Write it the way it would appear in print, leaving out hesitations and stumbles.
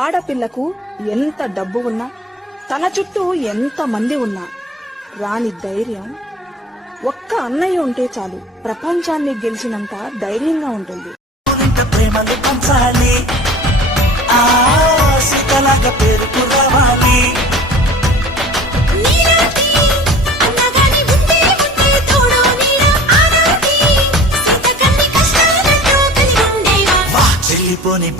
ఆడపిల్లకు ఎంత డబ్బు ఉన్నా, తన చుట్టూ ఎంత మంది ఉన్నా రాని ధైర్యం ఒక్క అన్నయ్య ఉంటే చాలు. ప్రపంచాన్ని గెలిచినంత ధైర్యంగా ఉంటుంది. ప్రేమలు పంచాలి, సీతలాగా పేరుకు రావాలి. చెల్లిపోని